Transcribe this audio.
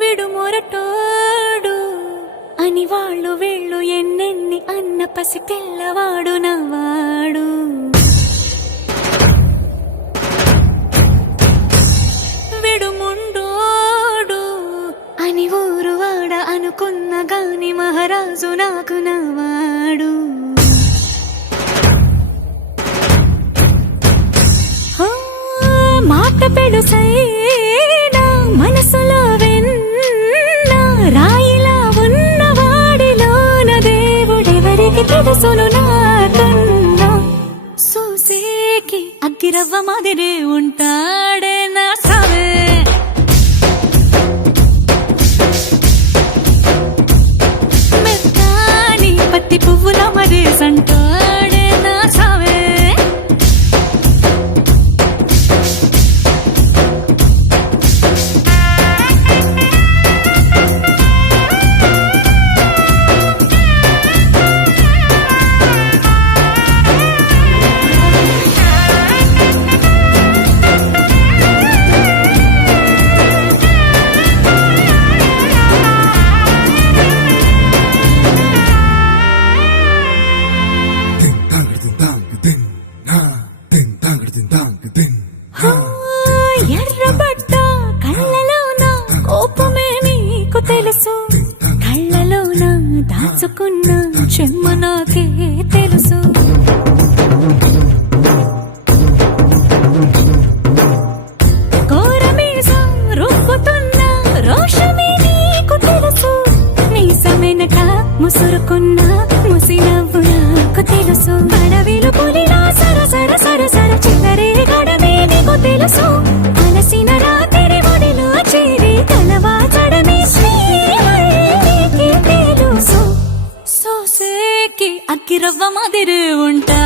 విడు మొరటోడు అని వాళ్ళు వీళ్ళు ఎన్నెన్ని అన్న పసి పిల్లవాడు నవాడు. విడు ముండోడు అని ఊరు వాడ అనుకున్న గాని మహారాజు నాకు నవాడు. మాట పెడుసైనా మనసులో వెన్న రాయిలా ఉన్నవాడిలోన దేవుడెవరికి తెలుసును నాకన్నా. సూసేకి అగ్గిరవ్వ మాదిరే ఉంటాడే నా సావే. మెత్తాని పత్తి పువ్వుల మరేసంటాడే నా సావే. ఎర్రబడ్డ కళ్ళలోన కోపమే నీకు తెలుసు, కళ్ళలోన దాచుకున్న చెమ్మ నాకే తెలుసు. కోరమీసం రుబ్బుతున్న రోషమే నీకు తెలుసు, మీసమెనక ముసురుకున్న ముసినవ్వు నాకు తెలుసు. అడవిలు పులిలా సరసర సరసర చిల్లరే గడమే నీకు తెలుసు. అలసిన రాత్రి ఒడిలో చేరి కలవాచడమే శ్రీకి తెలుసు. సోసేకి అగ్గిరవ్వ మాదిరి ఉంటా